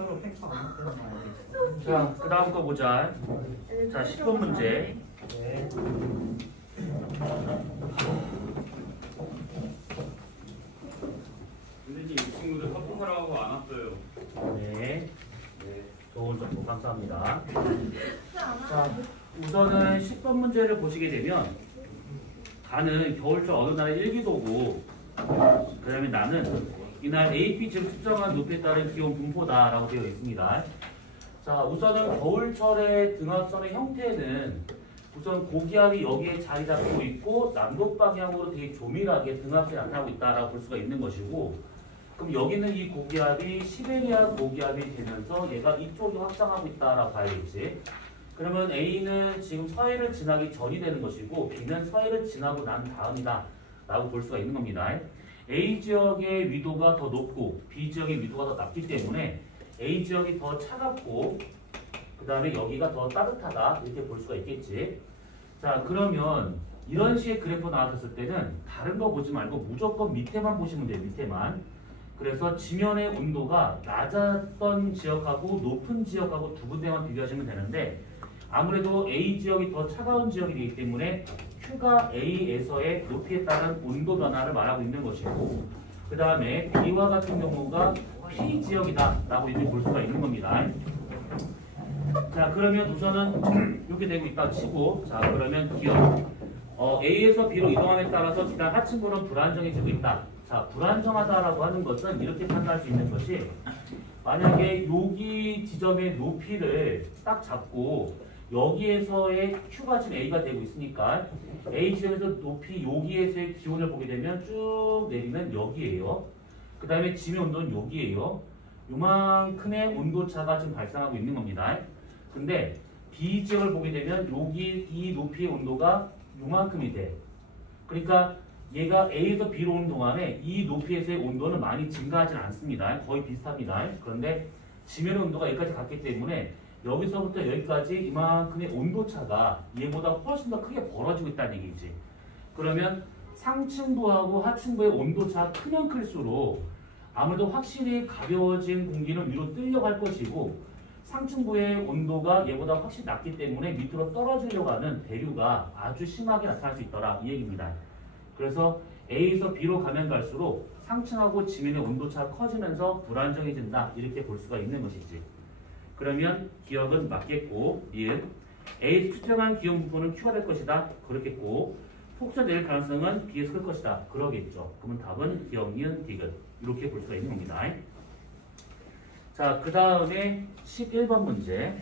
서로 팩트 안 되는 거 자, 그 다음 거 보자. 자, 10번 문제. 네. 선생님, 이 친구들 합격하라고 안 왔어요. 네. 좋은 정보 감사합니다. 자, 우선은 10번 문제를 보시게 되면 가는 겨울철 어느 날의 일기도고 그 다음에 나는 이날 AP 즉 특정한 높이에 따른 기온 분포다 라고 되어 있습니다. 자, 우선은 겨울철의 등압선의 형태는 우선 고기압이 여기에 자리 잡고 있고 남북 방향으로 되게 조밀하게 등압선이 나타나고 있다라고 볼 수가 있는 것이고, 그럼 여기는 이 고기압이 시베리아 고기압이 되면서 얘가 이쪽이 확장하고 있다라고 봐야겠지. 그러면 A는 지금 서해를 지나기 전이 되는 것이고 B는 서해를 지나고 난 다음이다 라고 볼 수가 있는 겁니다. A 지역의 위도가 더 높고 B 지역의 위도가 더 낮기 때문에 A 지역이 더 차갑고 그 다음에 여기가 더 따뜻하다 이렇게 볼 수가 있겠지. 자, 그러면 이런 식의 그래프 나왔을 때는 다른 거 보지 말고 무조건 밑에만 보시면 돼요. 밑에만. 그래서 지면의 온도가 낮았던 지역하고 높은 지역하고 두 군데만 비교하시면 되는데, 아무래도 A 지역이 더 차가운 지역이 되기 때문에 Q가 A에서의 높이에 따른 온도 변화를 말하고 있는 것이고, 그 다음에 B와 같은 경우가 P 지역이다 라고 이렇게 볼 수가 있는 겁니다. 자, 그러면 우선은 이렇게 되고 있다 치고, 자, 그러면 기억 A에서 B로 이동함에 따라서 기단 하층부는 불안정해지고 있다. 자, 불안정하다라고 하는 것은 이렇게 판단할 수 있는 것이, 만약에 여기 지점의 높이를 딱 잡고 여기에서의 Q가 지금 A가 되고 있으니까 A 지점에서 높이 여기에서의 기온을 보게 되면 쭉 내리면 여기에요. 그 다음에 지면 온도는 여기에요. 요만큼의 온도차가 지금 발생하고 있는 겁니다. 근데 B 지역을 보게 되면 여기 이 높이의 온도가 요만큼이 돼. 그러니까 얘가 A에서 B로 오는 동안에 이 높이에서의 온도는 많이 증가하진 않습니다. 거의 비슷합니다. 그런데 지면의 온도가 여기까지 갔기 때문에 여기서부터 여기까지 이만큼의 온도차가 얘보다 훨씬 더 크게 벌어지고 있다는 얘기지. 그러면 상층부하고 하층부의 온도차가 크면 클수록 아무래도 확실히 가벼워진 공기는 위로 뜨려고 할 것이고, 상층부의 온도가 얘보다 확실히 낮기 때문에 밑으로 떨어지려고 하는 대류가 아주 심하게 나타날 수 있더라 이 얘기입니다. 그래서 A에서 B로 가면 갈수록 상층하고 지면의 온도차가 커지면서 불안정해진다 이렇게 볼 수가 있는 것이지. 그러면 기억은 맞겠고, 니은 A에서 측정한 기온 분포는 Q가 될 것이다 그렇겠고, 폭설 내릴 가능성은 B에서 클 것이다 그러겠죠. 그러면 답은 기억, 니은, 디귿 이렇게 볼 수가 있는 겁니다. 자, 그 다음에 11번 문제.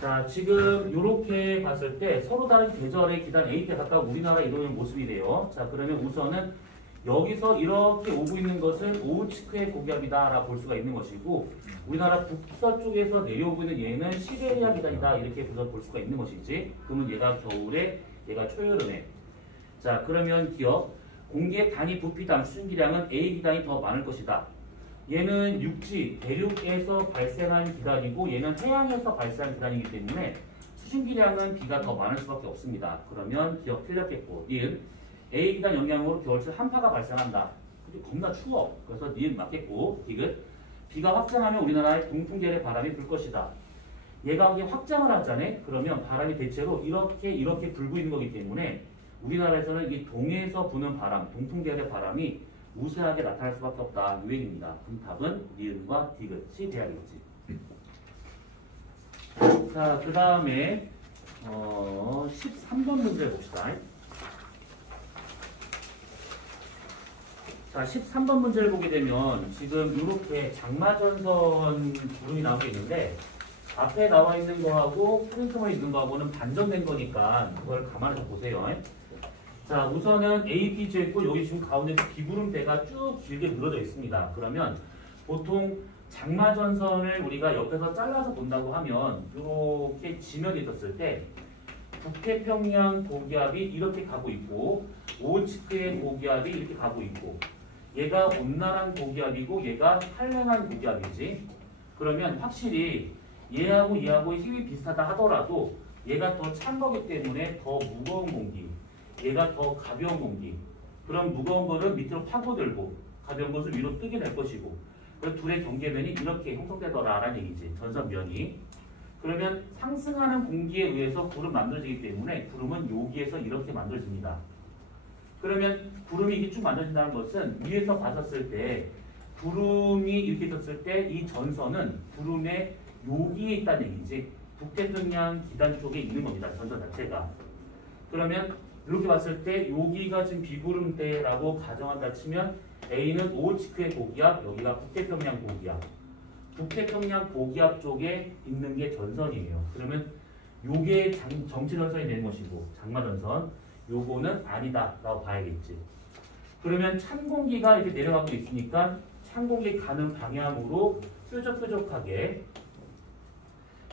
자, 지금 이렇게 봤을 때 서로 다른 계절의 기단 A대 가까운 우리나라에 이루는 모습이래요. 자, 그러면 우선은 여기서 이렇게 오고 있는 것은 오우츠크의 고기압이다 라고 볼 수가 있는 것이고, 우리나라 북서쪽에서 내려오고 있는 얘는 시베리아 기단이다 이렇게 볼 수가 있는 것이지. 그러면 얘가 겨울에, 얘가 초여름에. 자, 그러면 기억, 공기의 단위 부피당 수증기량은 A 기단이 더 많을 것이다. 얘는 육지, 대륙에서 발생한 기단이고 얘는 해양에서 발생한 기단이기 때문에 수증기량은 B가 더 많을 수밖에 없습니다. 그러면 기억 틀렸겠고, 니은 A 기단 영향으로 겨울철 한파가 발생한다. 근데 겁나 추워. 그래서 니은 맞겠고, 디귿 B가 확장하면 우리나라에 동풍계열의 바람이 불 것이다. 얘가 이게 확장을 하잖아. 그러면 바람이 대체로 이렇게 불고 있는 거기 때문에 우리나라에서는 이 동해에서 부는 바람, 동풍계열의 바람이 우세하게 나타날 수밖에 없다. 유행입니다. 그럼 답은 니은과 디귿이 돼야겠지. 자, 그 다음에 13번 문제 봅시다. 자, 13번 문제를 보게 되면 지금 이렇게 장마전선 구름이 나오고 있는데 앞에 나와 있는 거하고 프린트만 있는 거하고는 반전된 거니까 그걸 감안해서 보세요. 자, 우선은 A, B 지어 있고 여기 지금 가운데 비구름대가 쭉 길게 늘어져 있습니다. 그러면 보통 장마전선을 우리가 옆에서 잘라서 본다고 하면 이렇게 지면이 있었을 때 북태평양 고기압이 이렇게 가고 있고 오호츠크의 고기압이 이렇게 가고 있고 얘가 온난한 고기압이고 얘가 한랭한 고기압이지. 그러면 확실히 얘하고 얘하고의 힘이 비슷하다 하더라도 얘가 더 찬 거기 때문에 더 무거운 공기, 얘가 더 가벼운 공기. 그럼 무거운 거를 밑으로 파고들고 가벼운 것을 위로 뜨게 될 것이고, 그 둘의 경계면이 이렇게 형성되더라라는 얘기지. 전선면이. 그러면 상승하는 공기에 의해서 구름 만들어지기 때문에 구름은 여기에서 이렇게 만들어집니다. 그러면 구름이 이렇게 쭉 만들어진다는 것은 위에서 봤었을 때 구름이 이렇게 있었을 때 이 전선은 구름의 여기에 있다는 얘기지. 북태평양 기단 쪽에 있는 겁니다. 전선 자체가. 그러면 이렇게 봤을 때 여기가 지금 비구름대라고 가정한다 치면 A는 오호츠크의 고기압, 여기가 북태평양 고기압. 북태평양 고기압 쪽에 있는 게 전선이에요. 그러면 요게 정체 전선이 되는 것이고 장마 전선, 요거는 아니다라고 봐야겠지. 그러면 찬 공기가 이렇게 내려가고 있으니까 찬 공기 가는 방향으로 뾰족뾰족하게,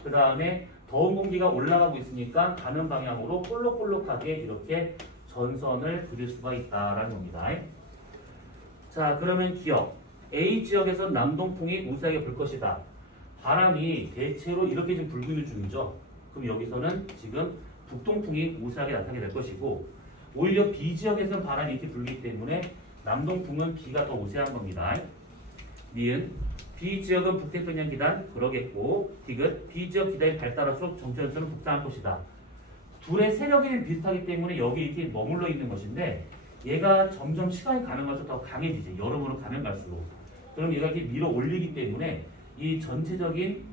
그 다음에 더운 공기가 올라가고 있으니까 가는 방향으로 볼록볼록하게 이렇게 전선을 그릴 수가 있다라는 겁니다. 자, 그러면 기억. A 지역에서 남동풍이 우세하게 불 것이다. 바람이 대체로 이렇게 지금 불고 있는 중이죠. 그럼 여기서는 지금 북동풍이 우세하게 나타나게 될 것이고, 오히려 B 지역에서는 바람이 이렇게 불기 때문에 남동풍은 B가 더 우세한 겁니다. 니은 B 지역은 북태평양 기단 그러겠고, 디귿 B 지역 기단이 발달할수록 정체전선은 북상할 것이다. 둘의 세력이 비슷하기 때문에 여기 이렇게 머물러 있는 것인데 얘가 점점 시간이 가는 갈수록 더 강해지지. 여름으로 가면 갈수록. 그럼 얘가 이렇게 밀어 올리기 때문에 이 전체적인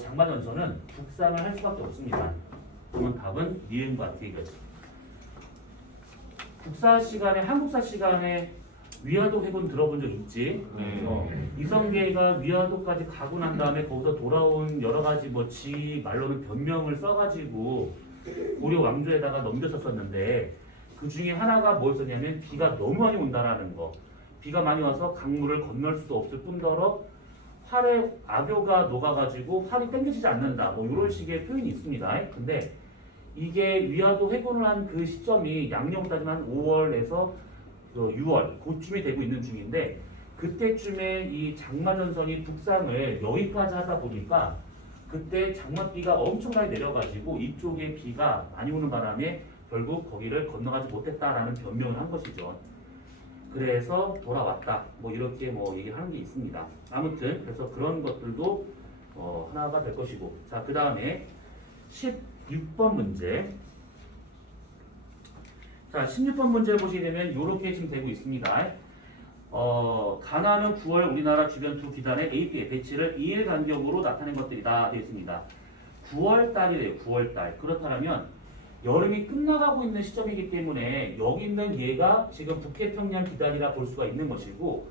장마전선은 북상을 할 수밖에 없습니다. 그러면 답은 니은과 디귿. 국사 시간에, 한국사 시간에 위화도 해군 들어본 적 있지? 이성계가 위화도까지 가고 난 다음에 거기서 돌아온 여러 가지 지 말로는 변명을 써가지고 고려 왕조에다가 넘겼었는데 그 중에 하나가 뭐였었냐면 비가 너무 많이 온다라는 거. 비가 많이 와서 강물을 건널 수도 없을 뿐더러 활에 악교가 녹아가지고 활이 땡겨지지 않는다. 이런 식의 표현이 있습니다. 근데 이게 위화도 회군을 한 그 시점이 양력 따지면 한 5월에서 6월 그쯤이 되고 있는 중인데 그때쯤에 이 장마전선이 북상을 여기까지 하다 보니까 그때 장맛비가 엄청나게 내려가지고 이쪽에 비가 많이 오는 바람에 결국 거기를 건너가지 못했다라는 변명을 한 것이죠. 그래서 돌아왔다. 이렇게 얘기를 하는 게 있습니다. 아무튼 그래서 그런 것들도 하나가 될 것이고. 자, 그 다음에 16번 문제. 자, 16번 문제 보시게 되면 이렇게 지금 되고 있습니다. 가나는 9월 우리나라 주변 두 기단의 AP의 배치를 2일 간격으로 나타낸 것들이다 되어 있습니다. 9월 달이래요. 9월 달. 그렇다면 여름이 끝나가고 있는 시점이기 때문에 여기 있는 얘가 지금 북태평양 기단이라 볼 수가 있는 것이고,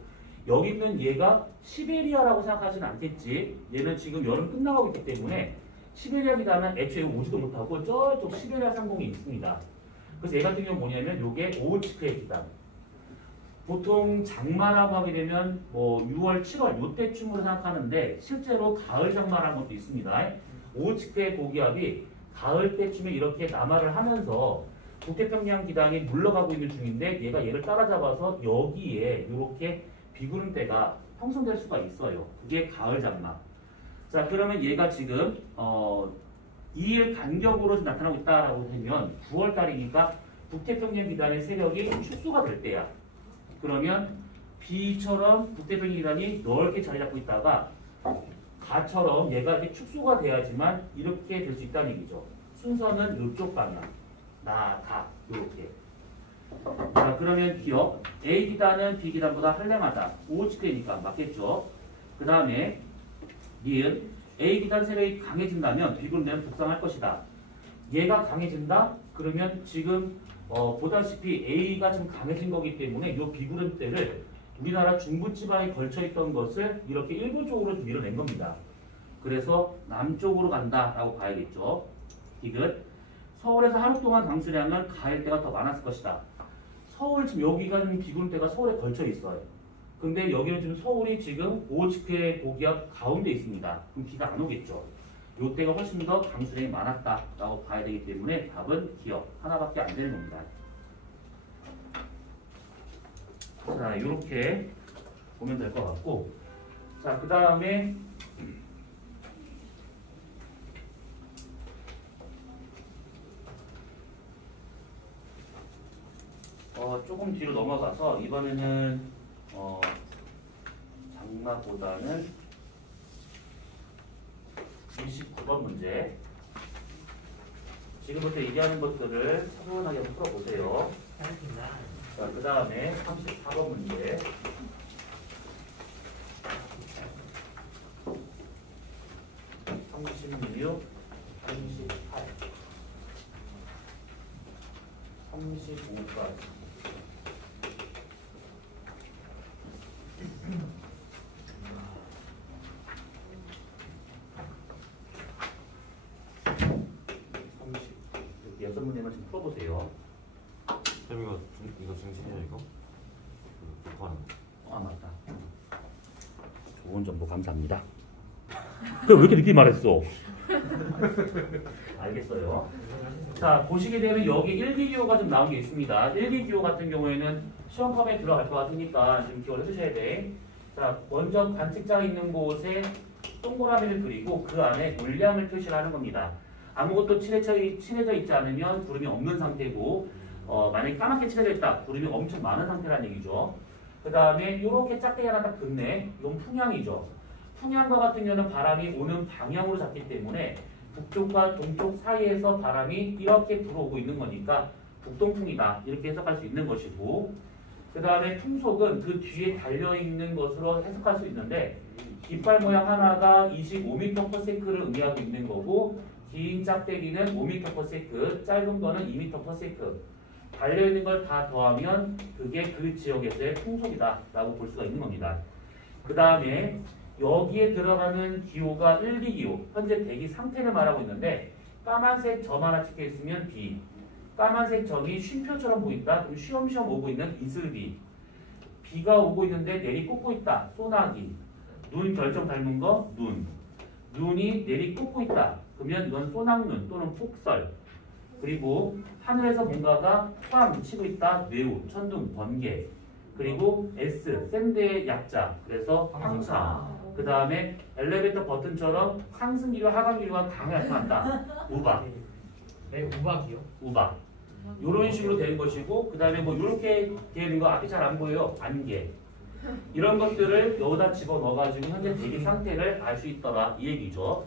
여기 있는 얘가 시베리아라고 생각하지는 않겠지. 얘는 지금 여름 끝나가고 있기 때문에 시베리아 기단은 애초에 오지도 못하고 저쪽 시베리아 상공이 있습니다. 그래서 얘 같은 경우는 뭐냐면 요게 오호츠크의 기단. 보통 장마라고 하게 되면 6월, 7월 요때쯤으로 생각하는데 실제로 가을 장마라는 것도 있습니다. 오호츠크의 고기압이 가을 때쯤에 이렇게 남하를 하면서 북태평양 기단이 물러가고 있는 중인데 얘가 얘를 따라잡아서 여기에 이렇게 비구름대가 형성될 수가 있어요. 그게 가을 장마. 자, 그러면 얘가 지금 2일 간격으로 나타나고 있다라고 하면 9월 달이니까 북태평양 기단의 세력이 축소가 될 때야. 그러면 B처럼 북태평양 기단이 넓게 자리 잡고 있다가 가처럼 얘가 이렇게 축소가 돼야지만 이렇게 될 수 있다는 얘기죠. 순서는 이쪽 방향. 나, 다. 이렇게. 자, 그러면 기억. A 기단은 B 기단보다 한량하다. 오호츠크니까 맞겠죠. 그 다음에 니은 A 기단 세력이 강해진다면 비구름대는 북상할 것이다. 얘가 강해진다? 그러면 지금 보다시피 A가 좀 강해진 거기 때문에 이 비구름대를 우리나라 중부지방에 걸쳐있던 것을 이렇게 일본 쪽으로 좀 밀어낸 겁니다. 그래서 남쪽으로 간다라고 봐야겠죠. 디귿. 서울에서 하루 동안 강수량은 가을때가 더 많았을 것이다. 서울 지금 여기가 좀 비구름대가 서울에 걸쳐 있어요. 근데 여기는 지금 서울이 지금 오호츠크의 고기압 가운데 있습니다. 그럼 비가 안 오겠죠. 요때가 훨씬 더 강수량이 많았다라고 봐야 되기 때문에 답은 기억. 하나밖에 안 되는 겁니다. 자, 이렇게 보면 될 것 같고, 자, 그 다음에 조금 뒤로 넘어가서 이번에는 악마보다는 29번 문제. 지금부터 얘기하는 것들을 차분하게 한번 풀어보세요. 자, 그 다음에 34번 문제. 36, 38, 35까지. 여섯 문제만 좀 풀어보세요. 쌤 이거 중심이야 이거? 녹화하는 거. 아 맞다. 좋은 정보 감사합니다. 왜 이렇게 늦게 말했어? 알겠어요. 자, 보시게 되면 여기 1기 기호가 좀 나온 게 있습니다. 1기 기호 같은 경우에는 시험 컴에 들어갈 것 같으니까 좀 기억을 해주셔야 돼. 자, 먼저 관측자가 있는 곳에 동그라미를 그리고 그 안에 물량을 표시하는 겁니다. 아무것도 칠해져 있지 않으면 구름이 없는 상태고, 만약에 까맣게 칠해져 있다, 구름이 엄청 많은 상태라는 얘기죠. 그 다음에 이렇게 짝대기 하나 딱 긋네. 이건 풍향이죠. 풍향과 같은 경우는 바람이 오는 방향으로 잡기 때문에 북쪽과 동쪽 사이에서 바람이 이렇게 불어오고 있는 거니까 북동풍이다, 이렇게 해석할 수 있는 것이고, 그 다음에 풍속은 그 뒤에 달려있는 것으로 해석할 수 있는데, 깃발 모양 하나가 25m/s를 의미하고 있는 거고, 긴 짝대기는 5m/s, 짧은 거는 2m/s. 달려있는 걸 다 더하면 그게 그 지역에서의 풍속이다 라고 볼 수가 있는 겁니다. 그 다음에 여기에 들어가는 기호가 1기 기호, 현재 대기 상태를 말하고 있는데, 까만색 점 하나 찍혀 있으면 비, 까만색 점이 쉼표처럼 보인다, 그럼 쉬엄쉬엄 오고 있는 이슬비, 비가 오고 있는데 내리꽂고 있다, 소나기, 눈 결정 닮은 거 눈, 눈이 내리꽂고 있다, 그러면 이건 소낙눈 또는 폭설. 그리고 하늘에서 뭔가가 쾅 치고 있다, 뇌우, 천둥, 번개. 그리고 S, 샌드의 약자, 그래서 황사. 그 다음에 엘리베이터 버튼처럼 상승기류, 하강기류가 강하게 나타난다, 우박. 네, 우박이요? 우박. 이런 식으로 되는 것이고, 그 다음에 뭐 이렇게 되는 거 앞이 잘 안 보여요, 안개. 이런 것들을 여기다 집어넣어가지고 현재 대기 상태를 알 수 있더라, 이 얘기죠.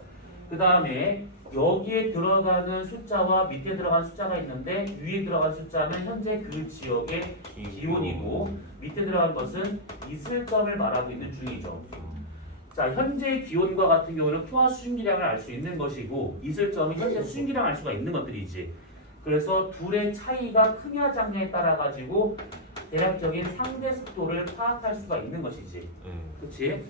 그 다음에 여기에 들어가는 숫자와 밑에 들어가는 숫자가 있는데, 위에 들어간 숫자는 현재 그 지역의 기온이고, 밑에 들어간 것은 이슬점을 말하고 있는 중이죠. 자, 현재 기온과 같은 경우는 표와 수증기량을 알 수 있는 것이고, 이슬점이 현재 수증기량을 알 수가 있는 것들이지. 그래서 둘의 차이가 크냐 작냐에 따라 가지고 대략적인 상대 습도를 파악할 수가 있는 것이지. 그렇지?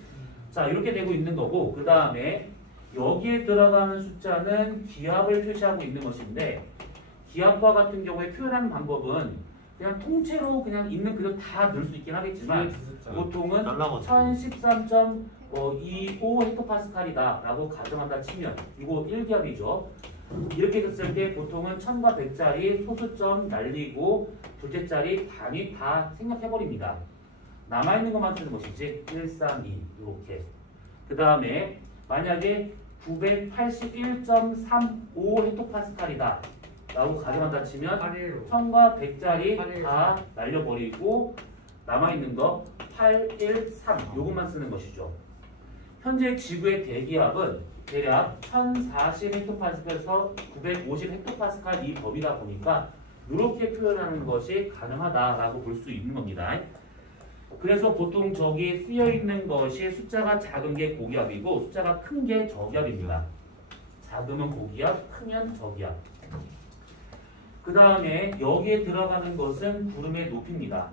자, 이렇게 되고 있는 거고, 그 다음에 여기에 들어가는 숫자는 기압을 표시하고 있는 것인데, 기압과 같은 경우에 표현하는 방법은 그냥 통째로 그냥 있는 그대로 다 넣을 수 있긴 하겠지만, 보통은 1013.25 헥토파스칼이다 라고 가정한다 치면, 이거 1기압이죠. 이렇게 됐을 때 보통은 1000과 100짜리 소수점 날리고 둘째 짜리 단위 다 생략해버립니다. 남아있는 것만 쓰는 것이지. 1, 3, 2 이렇게. 그 다음에 만약에 981.35 헥토파스칼이다 라고 가정한다 치면 1000과 100짜리 다 날려버리고 남아있는 거 8, 1, 3 요것만 쓰는 것이죠. 현재 지구의 대기압은 대략 1040 헥토파스칼에서 950 헥토파스칼 이 범위다 보니까 이렇게 표현하는 것이 가능하다라고 볼 수 있는 겁니다. 그래서 보통 저기 쓰여 있는 것이 숫자가 작은 게 고기압이고 숫자가 큰 게 저기압입니다. 작으면 고기압, 크면 저기압. 그 다음에 여기에 들어가는 것은 구름의 높이입니다.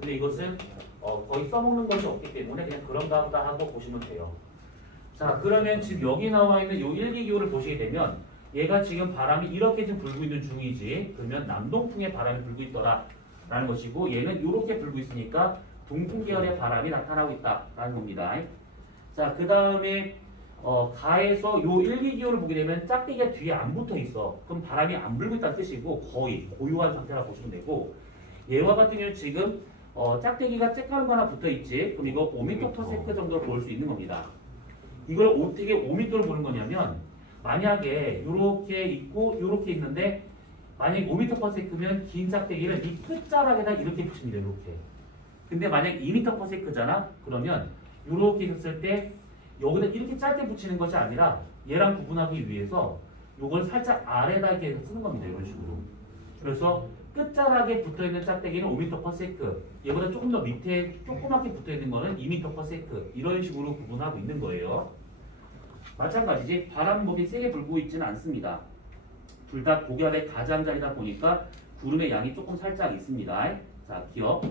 근데 이것은 거의 써먹는 것이 없기 때문에 그냥 그런가 보다 하고 보시면 돼요. 자, 그러면 지금 여기 나와 있는 이 1기 기호를 보시게 되면 얘가 지금 바람이 이렇게 지금 불고 있는 중이지, 그러면 남동풍의 바람이 불고 있더라 라는 것이고, 얘는 이렇게 불고 있으니까 동풍 계열의 바람이 나타나고 있다라는 겁니다. 자, 그 다음에 가에서 요 1기 기호를 보게 되면 짝대기가 뒤에 안 붙어 있어. 그럼 바람이 안 불고 있다는 뜻이고 거의 고요한 상태라고 보시면 되고, 얘와 같은 경우는 지금 짝대기가 쬐까는 거 하나 붙어 있지. 그럼 이거 5m/s 정도로 볼 수 있는 겁니다. 이걸 어떻게 5m를 보는 거냐면, 만약에 요렇게 있고 요렇게 있는데 만약에 5m/s면 긴 짝대기를 이 끝자락에다 이렇게 붙입니다. 이렇게. 근데 만약 2m/s잖아? 그러면 이렇게 했을 때 여기다 이렇게 짧게 붙이는 것이 아니라 얘랑 구분하기 위해서 요걸 살짝 아래다 이렇게 쓰는 겁니다. 이런 식으로. 그래서 끝자락에 붙어있는 짝대기는 5m/s, 얘보다 조금 더 밑에 조그맣게 붙어있는 거는 2m/s, 이런 식으로 구분하고 있는 거예요. 마찬가지지 바람목이 세게 불고 있지는 않습니다. 둘 다 고기압의 가장자리다 보니까 구름의 양이 조금 살짝 있습니다. 자, 기억.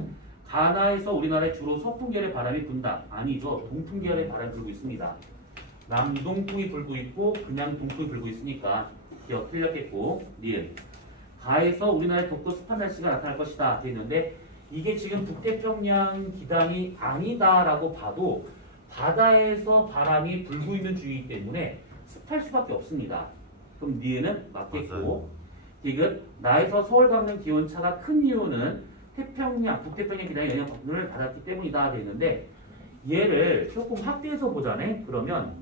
가나에서 우리나라에 주로 서풍계열의 바람이 분다. 아니죠. 동풍계열의 바람이 불고 있습니다. 남동풍이 불고 있고 그냥 동풍이 불고 있으니까 기억 틀렸겠고. 니은. 가에서 우리나라의 덥고 습한 날씨가 나타날 것이다. 되는데 이게 지금 북태평양 기단이 아니다라고 봐도 바다에서 바람이 불고 있는 주의이기 때문에 습할 수밖에 없습니다. 그럼 니은은 맞겠고. 디귿. 나에서 서울 강릉 기온차가 큰 이유는 태평양, 북태평양 기단의 영향을 받았기 때문이다. 되는데 얘를 조금 확대해서 보자네. 그러면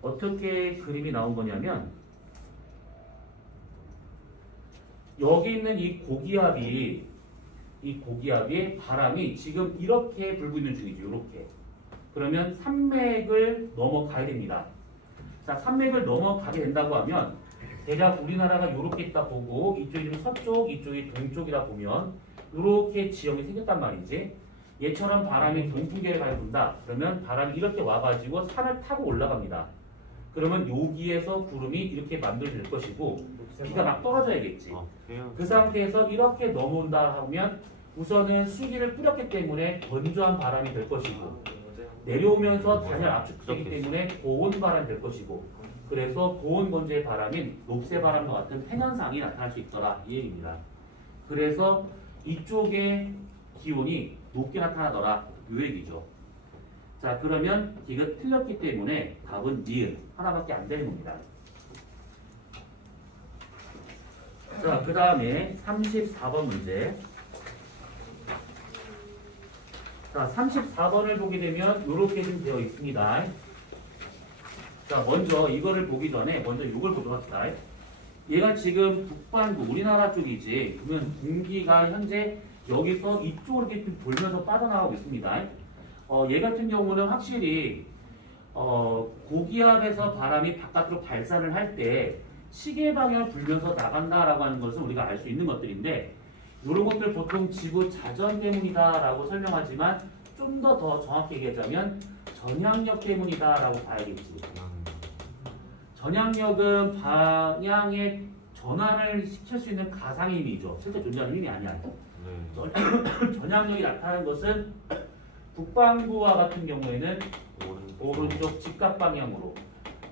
어떻게 그림이 나온 거냐면 여기 있는 이 고기압이 바람이 지금 이렇게 불고 있는 중이죠. 이렇게. 그러면 산맥을 넘어가야 됩니다. 자, 산맥을 넘어가게 된다고 하면 대략 우리나라가 이렇게 있다 보고 이쪽이 서쪽, 이쪽이 동쪽이라 보면 이렇게 지형이 생겼단 말이지. 얘처럼 바람이 동풍계를 밟는다. 그러면 바람이 이렇게 와가지고 산을 타고 올라갑니다. 그러면 여기에서 구름이 이렇게 만들어질 것이고 비가 막 떨어져야겠지. 그 상태에서 이렇게 넘어온다 하면 우선은 수기를 뿌렸기 때문에 건조한 바람이 될 것이고 내려오면서 단열 압축되기 때문에 고온 바람이 될 것이고 그래서 고온 건조의 바람인 녹새 바람과 같은 팬현상이 나타날 수 있더라 이 얘기입니다. 그래서 이쪽의 기온이 높게 나타나더라 이 얘기죠. 자, 그러면 이거 틀렸기 때문에 답은 니은 하나밖에 안 되는 겁니다. 자, 그 다음에 34번 문제. 자, 34번을 보게 되면 이렇게 좀 되어 있습니다. 자, 먼저 이거를 보기 전에 먼저 이걸 보도록 합시다. 얘가 지금 북반구 우리나라 쪽이지. 그러면 공기가 현재 여기서 이쪽으로 이렇게 돌면서 빠져나가고 있습니다. 얘 같은 경우는 확실히 고기압에서 바람이 바깥으로 발산을 할 때 시계 방향을 불면서 나간다라고 하는 것은 우리가 알 수 있는 것들인데 이런 것들 보통 지구 자전 때문이다라고 설명하지만 좀 더 정확히 얘기하자면 전향력 때문이다라고 봐야겠지. 전향력은 방향의 전환을 시킬 수 있는 가상의 힘이죠. 실제 존재하는 힘이 아니야. 전향력이 나타나는 것은 북반구와 같은 경우에는 오른쪽 직각 방향으로,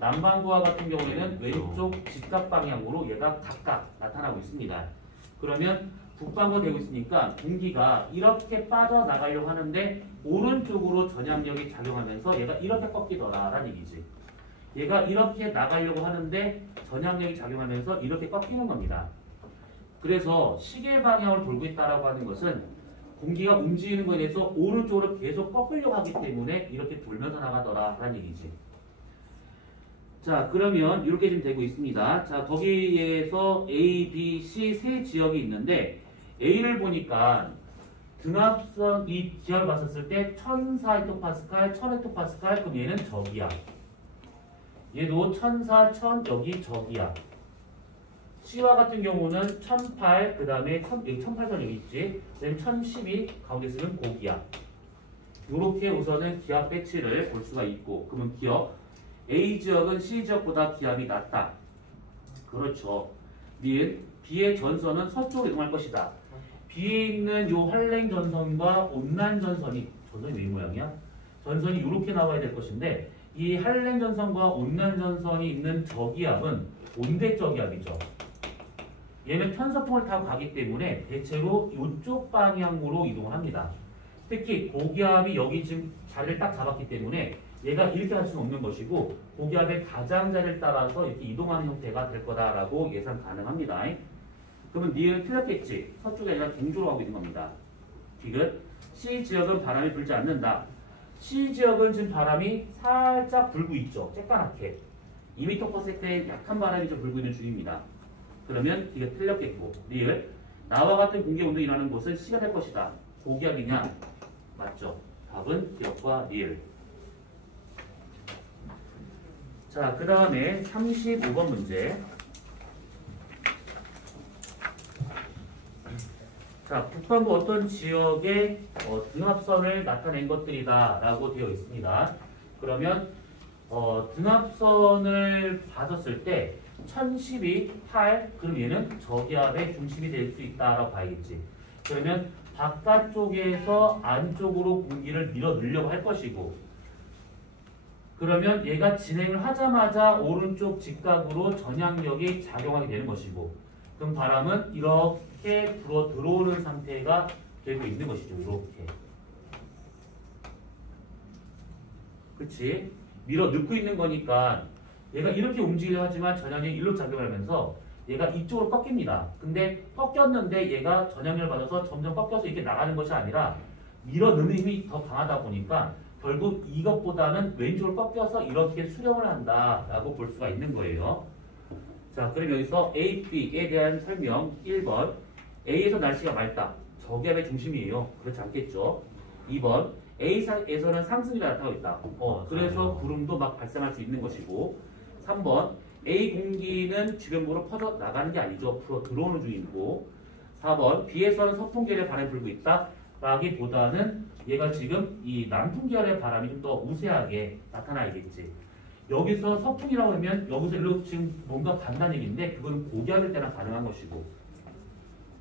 남반구와 같은 경우에는 왼쪽 직각 방향으로 얘가 각각 나타나고 있습니다. 그러면 북반구가 되고 있으니까 공기가 이렇게 빠져나가려고 하는데 오른쪽으로 전향력이 작용하면서 얘가 이렇게 꺾이더라라는 얘기지. 얘가 이렇게 나가려고 하는데 전향력이 작용하면서 이렇게 꺾이는 겁니다. 그래서 시계 방향을 돌고 있다라고 하는 것은 공기가 움직이는 것에 대해서 오른쪽으로 계속 꺾으려고 하기 때문에 이렇게 돌면서 나가더라라는 얘기지. 자, 그러면 이렇게 좀 되고 있습니다. 자, 거기에서 A, B, C 세 지역이 있는데 A를 보니까 등압선 이 기압을 봤었을 때 1004헥토파스칼, 1000헥토파스칼, 그럼 얘는 저기압. 얘도 1004, 1000, 여기 저기압. C와 같은 경우는 1008, 그 다음에 1008선 여기 있지. 그다음에 1012, 가운데 쓰는 고기압. 이렇게 우선은 기압 배치를 볼 수가 있고, 그러면 기억 A 지역은 C 지역보다 기압이 낮다. 그렇죠. 니은 B의 전선은 서쪽으로 이동할 것이다. B에 있는 요 한랭 전선과 온난 전선이 왜 이 모양이야? 전선이 이렇게 나와야 될 것인데 이 한랭 전선과 온난 전선이 있는 저기압은 온대 저기압이죠. 얘는 편서풍을 타고 가기 때문에 대체로 이쪽 방향으로 이동을 합니다. 특히 고기압이 여기 지금 자리를 딱 잡았기 때문에 얘가 이렇게 할 수는 없는 것이고 고기압의 가장자리를 따라서 이렇게 이동하는 형태가 될 거다라고 예상 가능합니다. 그러면 니은 틀렸겠지. 서쪽이 아니라 동쪽으로 가고 있는 겁니다. 디귿 C 지역은 바람이 불지 않는다. C 지역은 지금 바람이 살짝 불고 있죠. 쬐까맣게 2m/s의 약한 바람이 좀 불고 있는 중입니다. 그러면 이게 틀렸겠고 리을 나와 같은 공기 온도가 일어나는 곳은 C가 될 것이다. 고기압이냐? 맞죠. 답은 기억과 리을. 자, 그 다음에 35번 문제. 자, 북반구 어떤 지역의 등압선을 나타낸 것들이다 라고 되어 있습니다. 그러면 등압선을 봤었을 때 1012, 8, 그럼 얘는 저기압의 중심이 될 수 있다라고 봐야겠지. 그러면 바깥쪽에서 안쪽으로 공기를 밀어 넣으려고 할 것이고, 그러면 얘가 진행을 하자마자 오른쪽 직각으로 전향력이 작용하게 되는 것이고, 그럼 바람은 이렇게 불어 들어오는 상태가 되고 있는 것이죠. 이렇게. 그치? 밀어 넣고 있는 거니까 얘가 이렇게 움직이려 하지만 전향력이 일로 작용하면서 얘가 이쪽으로 꺾입니다. 근데 꺾였는데 얘가 전향력을 받아서 점점 꺾여서 이렇게 나가는 것이 아니라 밀어 넣는 힘이 더 강하다 보니까 결국 이것보다는 왼쪽으로 꺾여서 이렇게 수렴을 한다라고 볼 수가 있는 거예요. 자, 그럼 여기서 A, B에 대한 설명 1번. A에서 날씨가 맑다. 저기압의 중심이에요. 그렇지 않겠죠? 2번. A에서는 상승이 나타나고 있다. 그래서 구름도 막 발생할 수 있는 것이고. 3번. A 공기는 주변부로 퍼져 나가는 게 아니죠. 풀어 들어오는 중이고. 4번. B에서는 서풍계열의 바람이 불고 있다. 라기보다는 얘가 지금 이 남풍계열의 바람이 좀 더 우세하게 나타나야겠지. 여기서 서풍이라고 하면 여기서 일로 지금 뭔가 간다는 얘기인데 그거는 고기압일 때나 가능한 것이고.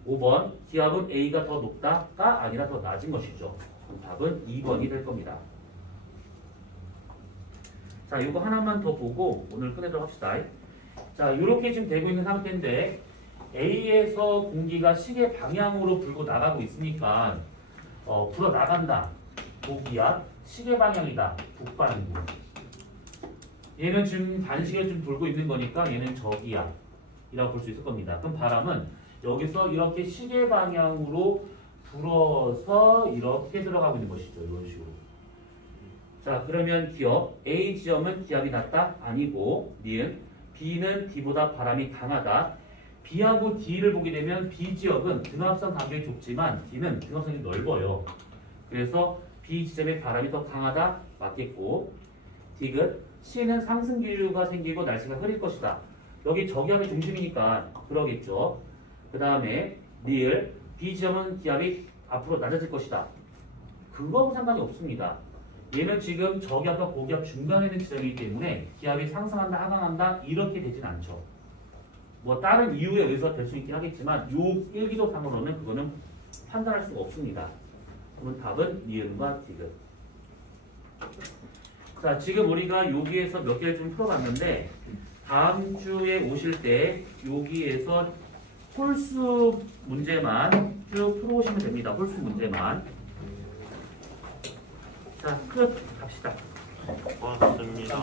5번. 기압은 A가 더 높다가 아니라 더 낮은 것이죠. 그럼 답은 2번이 될 겁니다. 자, 이거 하나만 더 보고 오늘 끝내도록 합시다. 자, 이렇게 지금 되고 있는 상태인데 A에서 공기가 시계 방향으로 불고 나가고 있으니까 불어 나간다. 고기압, 시계 방향이다. 북반구. 얘는 지금 단시에 좀 돌고 있는 거니까 얘는 저기압이라고 볼 수 있을 겁니다. 그럼 바람은 여기서 이렇게 시계 방향으로 불어서 이렇게 들어가고 있는 것이죠. 이런 식으로. 자, 그러면 기업 A 지점은 기압이 낮다? 아니고 니은 B는 D보다 바람이 강하다. B하고 D를 보게 되면 B 지역은 등압선 간격이 좁지만 D는 등압선이 넓어요. 그래서 B 지점의 바람이 더 강하다? 맞겠고, 디귿 C는 상승 기류가 생기고 날씨가 흐릴 것이다. 여기 저기압의 중심이니까 그러겠죠. 그 다음에 니을 B 지점은 기압이 앞으로 낮아질 것이다. 그거하고 상관이 없습니다. 얘는 지금 저기압과 고기압 중간에 있는 지점이기 때문에 기압이 상승한다, 하강한다 이렇게 되진 않죠. 뭐 다른 이유에 의해서 될 수 있긴 하겠지만 요 일기도상으로는 그거는 판단할 수가 없습니다. 그러면 답은 니은과 디귿. 자, 지금 우리가 여기에서 몇 개를 좀 풀어봤는데 다음 주에 오실 때 여기에서 홀수 문제만 쭉 풀어오시면 됩니다. 홀수 문제만. 자, 끝. 갑시다. 고맙습니다.